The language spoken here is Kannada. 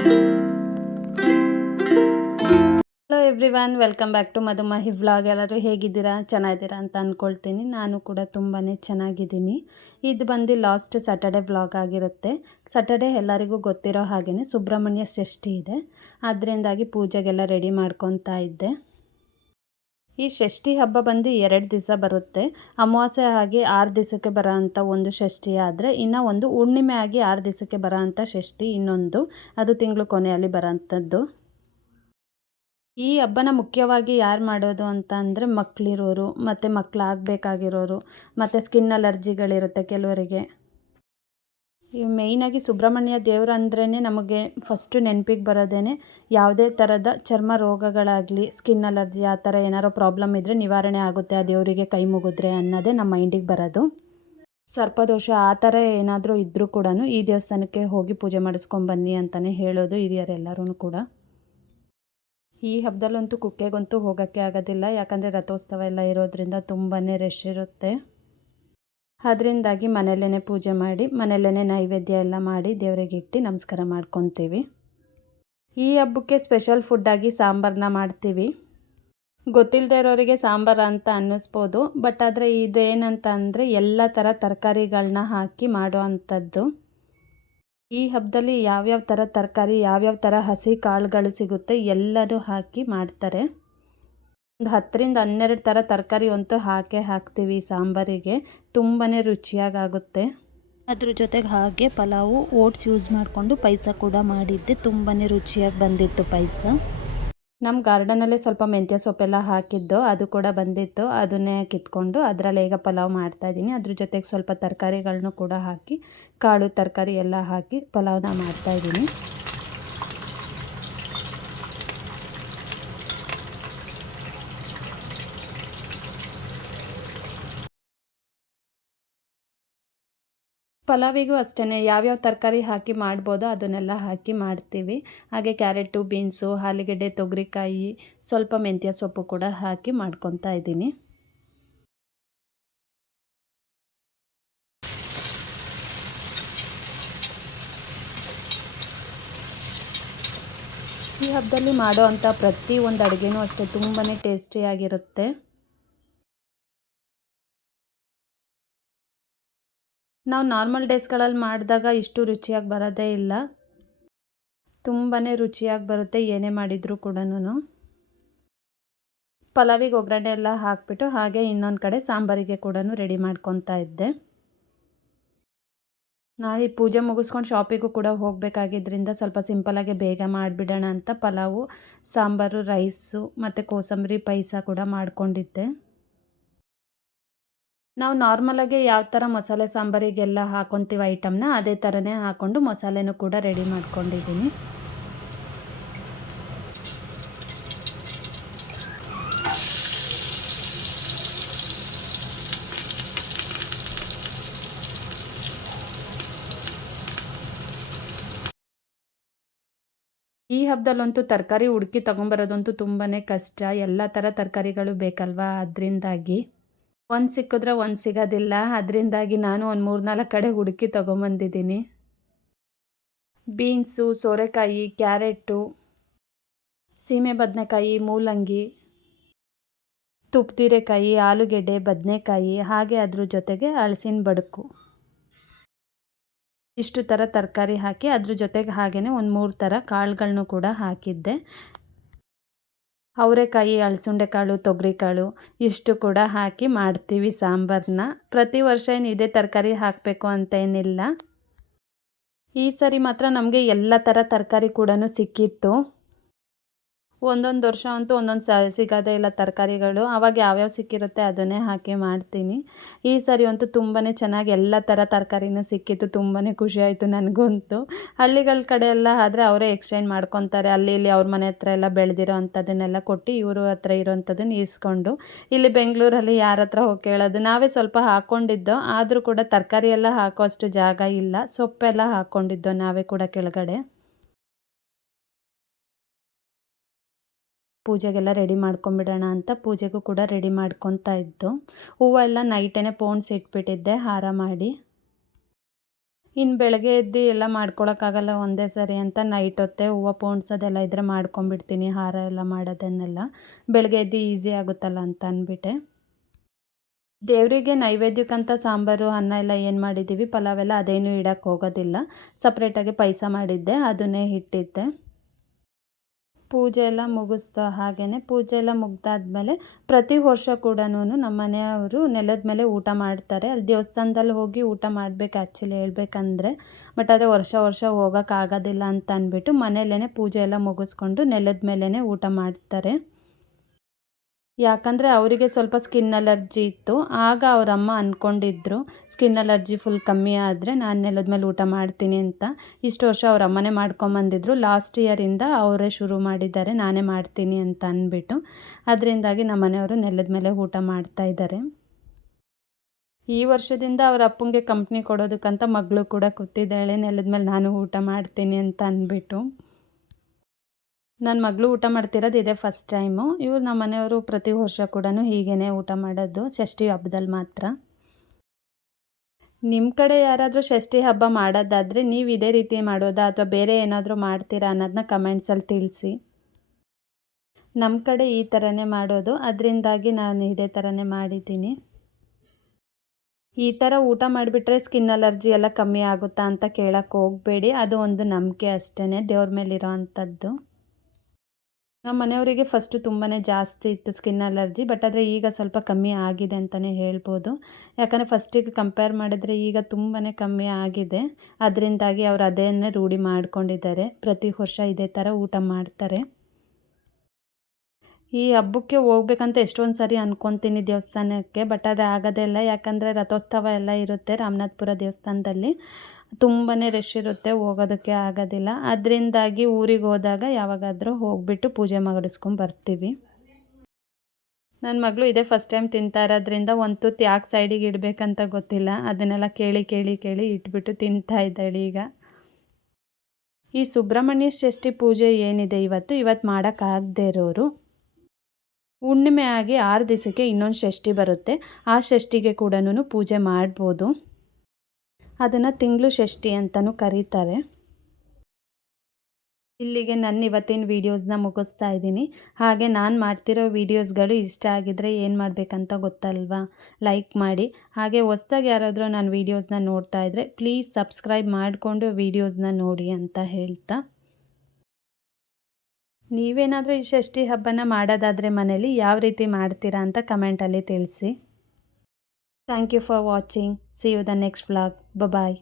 Hello everyone, welcome back to Madhumahi vlog. ಎಲ್ಲರೂ ಹೇಗಿದ್ದೀರಾ? ಚೆನ್ನಾಗಿದ್ದೀರಾ ಅಂತ ಅಂದ್ಕೊಳ್ತೀನಿ. ನಾನು ಕೂಡ ತುಂಬಾ ಚೆನ್ನಾಗಿದ್ದೀನಿ. ಇದು ಬಂದು ಲಾಸ್ಟ್ ಸ್ಯಾಟರ್ಡೆ ವ್ಲಾಗ್ ಆಗಿರುತ್ತೆ. ಸ್ಯಾಟರ್ಡೆ ಎಲ್ಲರಿಗೂ ಗೊತ್ತಿರೋ ಹಾಗೆಯೇ ಸುಬ್ರಹ್ಮಣ್ಯ ಷಷ್ಠಿ ಇದೆ. ಅದರಿಂದಾಗಿ ಪೂಜೆಗೆಲ್ಲ ರೆಡಿ ಮಾಡ್ಕೊತಾ ಇದ್ದೆ. ಈ ಷಷ್ಠಿ ಹಬ್ಬ ಬಂದು 2 ದಿವಸ ಬರುತ್ತೆ. ಅಮಾವಾಸ್ಯೆ ಆಗಿ 6 ದಿವಸಕ್ಕೆ ಬರೋ ಅಂಥ ಒಂದು ಷಷ್ಠಿ ಆದರೆ, ಇನ್ನು ಒಂದು ಹುಣ್ಣಿಮೆ ಆಗಿ 6 ದಿವಸಕ್ಕೆ ಬರೋ ಅಂಥ ಷಷ್ಠಿ ಇನ್ನೊಂದು, ಅದು ತಿಂಗಳು ಕೊನೆಯಲ್ಲಿ ಬರೋ ಅಂಥದ್ದು. ಈ ಹಬ್ಬನ ಮುಖ್ಯವಾಗಿ ಯಾರು ಮಾಡೋದು ಅಂತ ಅಂದರೆ, ಮಕ್ಕಳಿರೋರು ಮತ್ತು ಮಕ್ಕಳಾಗಬೇಕಾಗಿರೋರು ಮತ್ತು ಸ್ಕಿನ್ ಅಲರ್ಜಿಗಳಿರುತ್ತೆ ಕೆಲವರಿಗೆ. ಈ ಮೇಯ್ನಾಗಿ ಸುಬ್ರಹ್ಮಣ್ಯ ದೇವರು ಅಂದ್ರೇ ನಮಗೆ ಫಸ್ಟು ನೆನಪಿಗೆ ಬರೋದೇ ಯಾವುದೇ ಥರದ ಚರ್ಮ ರೋಗಗಳಾಗಲಿ, ಸ್ಕಿನ್ ಅಲರ್ಜಿ ಆ ಥರ ಏನಾರೋ ಪ್ರಾಬ್ಲಮ್ ಇದ್ದರೆ ನಿವಾರಣೆ ಆಗುತ್ತೆ ಆ ದೇವರಿಗೆ ಕೈ ಮುಗಿದ್ರೆ ಅನ್ನೋದೇ ನಮ್ಮ ಮೈಂಡಿಗೆ ಬರೋದು. ಸರ್ಪದೋಷ ಆ ಥರ ಏನಾದರೂ ಇದ್ದರೂ ಕೂಡ ಈ ದೇವಸ್ಥಾನಕ್ಕೆ ಹೋಗಿ ಪೂಜೆ ಮಾಡಿಸ್ಕೊಂಬನ್ನಿ ಅಂತಲೇ ಹೇಳೋದು ಹಿರಿಯರೆಲ್ಲರೂ ಕೂಡ. ಈ ಹಬ್ಬದಲ್ಲಂತೂ ಕುಕ್ಕೆಗಂತೂ ಹೋಗೋಕ್ಕೆ ಆಗೋದಿಲ್ಲ, ಯಾಕಂದರೆ ರಥೋತ್ಸವ ಎಲ್ಲ ಇರೋದ್ರಿಂದ ತುಂಬಾ ರಶ್ ಇರುತ್ತೆ. ಅದರಿಂದಾಗಿ ಮನೆಯಲ್ಲೇ ಪೂಜೆ ಮಾಡಿ, ಮನೆಯಲ್ಲೇ ನೈವೇದ್ಯ ಎಲ್ಲ ಮಾಡಿ ದೇವರಿಗೆ ಇಟ್ಟು ನಮಸ್ಕಾರ ಮಾಡ್ಕೊತೀವಿ. ಈ ಹಬ್ಬಕ್ಕೆ ಸ್ಪೆಷಲ್ ಫುಡ್ಡಾಗಿ ಸಾಂಬಾರನ್ನ ಮಾಡ್ತೀವಿ. ಗೊತ್ತಿಲ್ಲದೆ ಇರೋರಿಗೆ ಸಾಂಬಾರು ಅಂತ ಅನ್ನಿಸ್ಬೋದು, ಬಟ್ ಆದರೆ ಇದೇನಂತ ಅಂದರೆ ಎಲ್ಲ ಥರ ತರಕಾರಿಗಳನ್ನ ಹಾಕಿ ಮಾಡೋ ಅಂಥದ್ದು. ಈ ಹಬ್ಬದಲ್ಲಿ ಯಾವ್ಯಾವ ಥರ ತರಕಾರಿ, ಯಾವ್ಯಾವ ಥರ ಹಸಿ ಕಾಳುಗಳು ಸಿಗುತ್ತೆ ಎಲ್ಲನೂ ಹಾಕಿ ಮಾಡ್ತಾರೆ. ಒಂದು 10ರಿಂದ 12 ಥರ ತರಕಾರಿ ಅಂತೂ ಹಾಕ್ತೀವಿ ಸಾಂಬಾರಿಗೆ. ತುಂಬಾ ರುಚಿಯಾಗುತ್ತೆ. ಅದ್ರ ಜೊತೆಗೆ ಹಾಗೆ ಪಲಾವು ಓಟ್ಸ್ ಯೂಸ್ ಮಾಡಿಕೊಂಡು ಪಾಯಸ ಕೂಡ ಮಾಡಿದ್ದೆ. ತುಂಬಾ ರುಚಿಯಾಗಿ ಬಂದಿತ್ತು ಪಾಯಸ. ನಮ್ಮ ಗಾರ್ಡನಲ್ಲೇ ಸ್ವಲ್ಪ ಮೆಂತ್ಯ ಸೊಪ್ಪೆಲ್ಲ ಹಾಕಿದ್ದು, ಅದು ಕೂಡ ಬಂದಿತ್ತು. ಅದನ್ನೇ ಕಿತ್ಕೊಂಡು ಅದರಲ್ಲಿ ಈಗ ಪಲಾವ್ ಮಾಡ್ತಾಯಿದ್ದೀನಿ. ಅದ್ರ ಜೊತೆಗೆ ಸ್ವಲ್ಪ ತರಕಾರಿಗಳನ್ನೂ ಕೂಡ ಹಾಕಿ, ಕಾಳು ತರಕಾರಿ ಎಲ್ಲ ಹಾಕಿ ಪಲಾವ್ನ ಮಾಡ್ತಾಯಿದ್ದೀನಿ. ಪಲಾವಿಗೂ ಅಷ್ಟೇ ಯಾವ್ಯಾವ ತರಕಾರಿ ಹಾಕಿ ಮಾಡ್ಬೋದೋ ಅದನ್ನೆಲ್ಲ ಹಾಕಿ ಮಾಡ್ತೀವಿ. ಹಾಗೆ ಕ್ಯಾರೆಟು, ಬೀನ್ಸು, ಆಲೂಗೆಡ್ಡೆ, ತೊಗರಿಕಾಯಿ, ಸ್ವಲ್ಪ ಮೆಂತ್ಯ ಸೊಪ್ಪು ಕೂಡ ಹಾಕಿ ಮಾಡ್ಕೊತಾ ಇದ್ದೀನಿ. ಈ ಹಬ್ಬದಲ್ಲಿ ಮಾಡೋ ಅಂಥ ಪ್ರತಿಯೊಂದು ಅಡುಗೆನೂ ಅಷ್ಟೇ ತುಂಬಾ ಟೇಸ್ಟಿಯಾಗಿರುತ್ತೆ. ನಾವು ನಾರ್ಮಲ್ ಡೇಸ್ಗಳಲ್ಲಿ ಮಾಡಿದಾಗ ಇಷ್ಟು ರುಚಿಯಾಗಿ ಬರೋದೇ ಇಲ್ಲ. ತುಂಬಾ ರುಚಿಯಾಗಿ ಬರುತ್ತೆ ಏನೇ ಮಾಡಿದರೂ ಕೂಡ. ಪಲಾವಿಗೆ ಒಗ್ಗರಣೆ ಎಲ್ಲ ಹಾಕಿಬಿಟ್ಟು ಹಾಗೆ ಇನ್ನೊಂದು ಕಡೆ ಸಾಂಬಾರಿಗೆ ಕೂಡ ರೆಡಿ ಮಾಡ್ಕೊತಾ ಇದ್ದೆ. ನಾಳೆ ಪೂಜೆ ಮುಗಿಸ್ಕೊಂಡು ಶಾಪಿಗೂ ಕೂಡ ಹೋಗಬೇಕಾಗಿದ್ದರಿಂದ ಸ್ವಲ್ಪ ಸಿಂಪಲಾಗಿ ಬೇಗ ಮಾಡಿಬಿಡೋಣ ಅಂತ ಪಲಾವು, ಸಾಂಬಾರು, ರೈಸು ಮತ್ತು ಕೋಸಂಬರಿ ಪಾಯಸ ಕೂಡ ಮಾಡ್ಕೊಂಡಿದ್ದೆ. ನಾವು ನಾರ್ಮಲಾಗಿ ಯಾವ ಥರ ಮಸಾಲೆ ಸಾಂಬಾರಿಗೆಲ್ಲ ಹಾಕ್ಕೊತೀವಿ ಐಟಮ್ನ, ಅದೇ ಥರನೇ ಹಾಕ್ಕೊಂಡು ಮಸಾಲೆನೂ ಕೂಡ ರೆಡಿ ಮಾಡ್ಕೊಂಡಿದ್ದೀನಿ. ಈ ಹಬ್ಬದಲ್ಲಂತೂ ತರಕಾರಿ ಹುಡುಕಿ ತೊಗೊಂಬರೋದಂತೂ ತುಂಬಾ ಕಷ್ಟ. ಎಲ್ಲ ಥರ ತರಕಾರಿಗಳು ಬೇಕಲ್ವಾ, ಅದರಿಂದಾಗಿ ಒಂದು ಸಿಕ್ಕಿದ್ರೆ ಒಂದು ಸಿಗೋದಿಲ್ಲ. ಅದರಿಂದಾಗಿ ನಾನು ಒಂದು 3-4 ಕಡೆ ಹುಡುಕಿ ತೊಗೊಂಬಂದಿದ್ದೀನಿ. ಬೀನ್ಸು, ಸೋರೆಕಾಯಿ, ಕ್ಯಾರೆಟು, ಸೀಮೆ ಬದನೆಕಾಯಿ, ಮೂಲಂಗಿ, ತುಪ್ಪದೀರೆಕಾಯಿ, ಆಲೂಗೆಡ್ಡೆ, ಬದನೆಕಾಯಿ, ಹಾಗೆ ಅದ್ರ ಜೊತೆಗೆ ಹಲಸಿನ ಬಡಕು, ಇಷ್ಟು ಥರ ತರಕಾರಿ ಹಾಕಿ ಅದ್ರ ಜೊತೆಗೆ ಹಾಗೆಯೇ ಒಂದು 3 ಥರ ಕಾಳುಗಳನ್ನೂ ಕೂಡ ಹಾಕಿದ್ದೆ. ಅವರೆಕಾಯಿ, ಅಳಸುಂಡೆಕಾಳು, ತೊಗರಿಕಾಳು ಇಷ್ಟು ಕೂಡ ಹಾಕಿ ಮಾಡ್ತೀವಿ ಸಾಂಬಾರನ್ನ. ಪ್ರತಿ ವರ್ಷ ಏನು ಇದೇ ತರಕಾರಿ ಹಾಕಬೇಕು ಅಂತ ಏನಿಲ್ಲ. ಈ ಸರಿ ಮಾತ್ರ ನಮಗೆ ಎಲ್ಲ ಥರ ತರಕಾರಿ ಕೂಡ ಸಿಕ್ಕಿತ್ತು. ಒಂದೊಂದು ವರ್ಷ ಅಂತೂ ಒಂದೊಂದು ಸಿಗೋದೇ ಇಲ್ಲ ತರಕಾರಿಗಳು. ಆವಾಗ ಯಾವ್ಯಾವ ಸಿಕ್ಕಿರುತ್ತೆ ಅದನ್ನೇ ಹಾಕಿ ಮಾಡ್ತೀನಿ. ಈ ಸರಿ ಅಂತೂ ತುಂಬಾ ಚೆನ್ನಾಗಿ ಎಲ್ಲ ಥರ ತರಕಾರಿನೂ ಸಿಕ್ಕಿತ್ತು. ತುಂಬಾ ಖುಷಿಯಾಯಿತು ನನಗಂತೂ. ಹಳ್ಳಿಗಳ ಕಡೆ ಎಲ್ಲ ಆದರೆ ಅವರೇ ಎಕ್ಸ್ಚೇಂಜ್ ಮಾಡ್ಕೊತಾರೆ. ಅಲ್ಲಿ ಇಲ್ಲಿ ಅವ್ರ ಮನೆ ಹತ್ರ ಎಲ್ಲ ಬೆಳೆದಿರೋ ಅಂಥದ್ದನ್ನೆಲ್ಲ ಕೊಟ್ಟು ಇವರು ಹತ್ರ ಇರೋವಂಥದ್ದನ್ನು ಈಸ್ಕೊಂಡು, ಇಲ್ಲಿ ಬೆಂಗಳೂರಲ್ಲಿ ಯಾರ ಹತ್ರ ಹೋಗಿ ಕೇಳೋದು. ನಾವೇ ಸ್ವಲ್ಪ ಹಾಕ್ಕೊಂಡಿದ್ದೋ, ಆದರೂ ಕೂಡ ತರಕಾರಿ ಎಲ್ಲ ಹಾಕೋ ಅಷ್ಟು ಜಾಗ ಇಲ್ಲ. ಸೊಪ್ಪೆಲ್ಲ ಹಾಕ್ಕೊಂಡಿದ್ದೋ ನಾವೇ ಕೂಡ ಕೆಳಗಡೆ. ಪೂಜೆಗೆಲ್ಲ ರೆಡಿ ಮಾಡ್ಕೊಂಬಿಡೋಣ ಅಂತ ಪೂಜೆಗೂ ಕೂಡ ರೆಡಿ ಮಾಡ್ಕೊತಾ ಇದ್ದು. ಹೂವು ಎಲ್ಲ ನೈಟೇ ಪೋಣಿಸಿ ಇಟ್ಬಿಟ್ಟಿದ್ದೆ ಹಾರ ಮಾಡಿ. ಇನ್ನು ಬೆಳಗ್ಗೆ ಎದ್ದು ಎಲ್ಲ ಮಾಡ್ಕೊಳಕ್ಕಾಗಲ್ಲ ಒಂದೇ ಸರಿ ಅಂತ ನೈಟ್ ಹೊತ್ತೇ ಹೂವು ಪೋಣಿಸೋದೆಲ್ಲ ಇದ್ದರೆ ಮಾಡ್ಕೊಂಬಿಡ್ತೀನಿ, ಹಾರ ಎಲ್ಲ ಮಾಡೋದನ್ನೆಲ್ಲ ಬೆಳಗ್ಗೆ ಎದ್ದು ಈಸಿ ಆಗುತ್ತಲ್ಲ ಅಂತ ಅಂದ್ಬಿಟ್ಟೆ. ದೇವರಿಗೆ ನೈವೇದ್ಯಕ್ಕಂತ ಸಾಂಬಾರು ಅನ್ನ ಎಲ್ಲ ಏನು ಮಾಡಿದ್ದೀವಿ ಪಲಾವೆಲ್ಲ ಅದೇನು ಇಡಕ್ಕೆ ಹೋಗೋದಿಲ್ಲ. ಸಪ್ರೇಟಾಗಿ ಪಾಯಸ ಮಾಡಿದ್ದೆ, ಅದನ್ನೇ ಇಟ್ಟಿದ್ದೆ. ಪೂಜೆ ಎಲ್ಲ ಮುಗಿಸ್ತು. ಹಾಗೆಯೇ ಪೂಜೆ ಎಲ್ಲ ಮುಗ್ದಾದ್ಮೇಲೆ ಪ್ರತಿ ವರ್ಷ ಕೂಡ ನಮ್ಮ ಮನೆಯವರು ನೆಲದ ಮೇಲೆ ಊಟ ಮಾಡ್ತಾರೆ. ಅಲ್ಲಿ ದೇವಸ್ಥಾನದಲ್ಲಿ ಹೋಗಿ ಊಟ ಮಾಡಬೇಕು ಆ್ಯಕ್ಚುಲಿ ಹೇಳ್ಬೇಕಂದ್ರೆ. ಬಟ್ ಆದರೆ ವರ್ಷ ವರ್ಷ ಹೋಗೋಕ್ಕಾಗೋದಿಲ್ಲ ಅಂತ ಅಂದ್ಬಿಟ್ಟು ಮನೆಯಲ್ಲೇ ಪೂಜೆ ಎಲ್ಲ ಮುಗಿಸ್ಕೊಂಡು ನೆಲದ ಮೇಲೇ ಊಟ ಮಾಡ್ತಾರೆ. ಯಾಕಂದರೆ ಅವರಿಗೆ ಸ್ವಲ್ಪ ಸ್ಕಿನ್ ಅಲರ್ಜಿ ಇತ್ತು. ಆಗ ಅವರಮ್ಮ ಅಂದ್ಕೊಂಡಿದ್ರು ಸ್ಕಿನ್ ಅಲರ್ಜಿ ಫುಲ್ ಕಮ್ಮಿ ಆದರೆ ನಾನು ನೆಲದ ಮೇಲೆ ಊಟ ಮಾಡ್ತೀನಿ ಅಂತ. ಇಷ್ಟು ವರ್ಷ ಅವ್ರ ಅಮ್ಮನೇ ಮಾಡ್ಕೊಂಬಂದಿದ್ರು. ಲಾಸ್ಟ್ ಇಯರಿಂದ ಅವರೇ ಶುರು ಮಾಡಿದ್ದಾರೆ ನಾನೇ ಮಾಡ್ತೀನಿ ಅಂತ ಅಂದ್ಬಿಟ್ಟು. ಅದರಿಂದಾಗಿ ನಮ್ಮ ಮನೆಯವರು ನೆಲದ ಮೇಲೆ ಊಟ ಮಾಡ್ತಾಯಿದ್ದಾರೆ. ಈ ವರ್ಷದಿಂದ ಅವ್ರ ಅಪ್ಪಂಗೆ ಕಂಪ್ನಿ ಕೊಡೋದಕ್ಕಂತ ಮಗಳು ಕೂಡ ಕೂತಿದ್ದಾಳೆ ನೆಲದ ಮೇಲೆ ನಾನು ಊಟ ಮಾಡ್ತೀನಿ ಅಂತ ಅಂದ್ಬಿಟ್ಟು. ನನ್ನ ಮಗಳು ಊಟ ಮಾಡ್ತಿರೋದು ಇದೇ ಫಸ್ಟ್ ಟೈಮು. ಇವ್ರು ನಮ್ಮ ಮನೆಯವರು ಪ್ರತಿ ವರ್ಷ ಕೂಡ ಹೀಗೇ ಊಟ ಮಾಡೋದು, ಷಷ್ಠಿ ಹಬ್ಬದಲ್ಲಿ ಮಾತ್ರ. ನಿಮ್ಮ ಕಡೆ ಯಾರಾದರೂ ಷಷ್ಠಿ ಹಬ್ಬ ಮಾಡೋದಾದರೆ ನೀವು ಇದೇ ರೀತಿ ಮಾಡೋದಾ ಅಥವಾ ಬೇರೆ ಏನಾದರೂ ಮಾಡ್ತೀರಾ ಅನ್ನೋದನ್ನ ಕಮೆಂಟ್ಸಲ್ಲಿ ತಿಳಿಸಿ. ನಮ್ಮ ಕಡೆ ಈ ಥರನೇ ಮಾಡೋದು, ಅದರಿಂದಾಗಿ ನಾನು ಇದೇ ಥರನೇ ಮಾಡಿದ್ದೀನಿ. ಈ ಥರ ಊಟ ಮಾಡಿಬಿಟ್ರೆ ಸ್ಕಿನ್ ಅಲರ್ಜಿ ಎಲ್ಲ ಕಮ್ಮಿ ಆಗುತ್ತಾ ಅಂತ ಕೇಳೋಕ್ಕೆ ಹೋಗಬೇಡಿ, ಅದು ಒಂದು ನಂಬಿಕೆ ಅಷ್ಟೇ ದೇವ್ರ ಮೇಲಿರೋ ಅಂಥದ್ದು. ನಮ್ಮ ಮನೆಯವರಿಗೆ ಫಸ್ಟು ತುಂಬಾ ಜಾಸ್ತಿ ಇತ್ತು ಸ್ಕಿನ್ ಅಲರ್ಜಿ, ಬಟ್ ಆದರೆ ಈಗ ಸ್ವಲ್ಪ ಕಮ್ಮಿ ಆಗಿದೆ ಅಂತಲೇ ಹೇಳ್ಬೋದು. ಯಾಕಂದರೆ ಫಸ್ಟಿಗೆ ಕಂಪೇರ್ ಮಾಡಿದ್ರೆ ಈಗ ತುಂಬಾ ಕಮ್ಮಿ ಆಗಿದೆ. ಅದರಿಂದಾಗಿ ಅವರು ಅದನ್ನೇ ರೂಢಿ ಮಾಡ್ಕೊಂಡಿದ್ದಾರೆ, ಪ್ರತಿ ವರ್ಷ ಇದೇ ಥರ ಊಟ ಮಾಡ್ತಾರೆ. ಈ ಹಬ್ಬಕ್ಕೆ ಹೋಗ್ಬೇಕಂತ ಎಷ್ಟೊಂದು ಸಾರಿ ಅಂದ್ಕೊತೀನಿ ದೇವಸ್ಥಾನಕ್ಕೆ, ಬಟ್ ಅದು ಆಗೋದೇ ಇಲ್ಲ. ಯಾಕಂದರೆ ರಥೋತ್ಸವ ಎಲ್ಲ ಇರುತ್ತೆ ರಾಮನಾಥಪುರ ದೇವಸ್ಥಾನದಲ್ಲಿ, ತುಂಬಾ ರಶ್ ಇರುತ್ತೆ, ಹೋಗೋದಕ್ಕೆ ಆಗೋದಿಲ್ಲ. ಅದರಿಂದಾಗಿ ಊರಿಗೆ ಹೋದಾಗ ಯಾವಾಗಾದರೂ ಹೋಗಿಬಿಟ್ಟು ಪೂಜೆ ಮಾಡಿಸ್ಕೊಂಡು ಬರ್ತೀವಿ. ನನ್ನ ಮಗಳು ಇದೇ ಫಸ್ಟ್ ಟೈಮ್ ತಿಂತಾ ಇರೋದ್ರಿಂದ ಒಂದು ತುತ್ತು ಯಾಕೆ ಸೈಡಿಗೆ ಇಡಬೇಕಂತ ಗೊತ್ತಿಲ್ಲ, ಅದನ್ನೆಲ್ಲ ಕೇಳಿ ಕೇಳಿ ಕೇಳಿ ಇಟ್ಬಿಟ್ಟು ತಿಂತಾ ಇದ್ದಾಳೆ ಈಗ. ಈ ಸುಬ್ರಹ್ಮಣ್ಯ ಷಷ್ಠಿ ಪೂಜೆ ಏನಿದೆ ಇವತ್ತು ಮಾಡೋಕ್ಕಾಗದೇ ಇರೋರು ಹುಣ್ಣಿಮೆ ಆಗಿ 6 ದಿವಸಕ್ಕೆ ಇನ್ನೊಂದು ಷಷ್ಠಿ ಬರುತ್ತೆ. ಆ ಷಷ್ಠಿಗೆ ಕೂಡ ಪೂಜೆ ಮಾಡ್ಬೋದು. ಅದನ್ನು ತಿಂಗಳು ಷಷ್ಠಿ ಅಂತಲೂ ಕರೀತಾರೆ. ಇಲ್ಲಿಗೆ ನನ್ನ ಇವತ್ತಿನ ವೀಡಿಯೋಸ್ನ ಮುಗಿಸ್ತಾ ಇದ್ದೀನಿ. ಹಾಗೆ ನಾನು ಮಾಡ್ತಿರೋ ವೀಡಿಯೋಸ್ಗಳು ಇಷ್ಟ ಆಗಿದ್ದರೆ ಏನು ಮಾಡಬೇಕಂತ ಗೊತ್ತಲ್ವಾ, ಲೈಕ್ ಮಾಡಿ. ಹಾಗೆ ಹೊಸ್ದಾಗಿ ಯಾರಾದರೂ ನಾನು ವೀಡಿಯೋಸ್ನ ನೋಡ್ತಾ ಇದ್ದರೆ ಪ್ಲೀಸ್ ಸಬ್ಸ್ಕ್ರೈಬ್ ಮಾಡಿಕೊಂಡು ವೀಡಿಯೋಸ್ನ ನೋಡಿ ಅಂತ ಹೇಳ್ತಾ, ನೀವೇನಾದರೂ ಈ ಷಷ್ಠಿ ಹಬ್ಬನ ಮಾಡೋದಾದರೆ ಮನೇಲಿ ಯಾವ ರೀತಿ ಮಾಡ್ತೀರಾ ಅಂತ ಕಮೆಂಟಲ್ಲಿ ತಿಳಿಸಿ. Thank you for watching. See you the next vlog. Bye.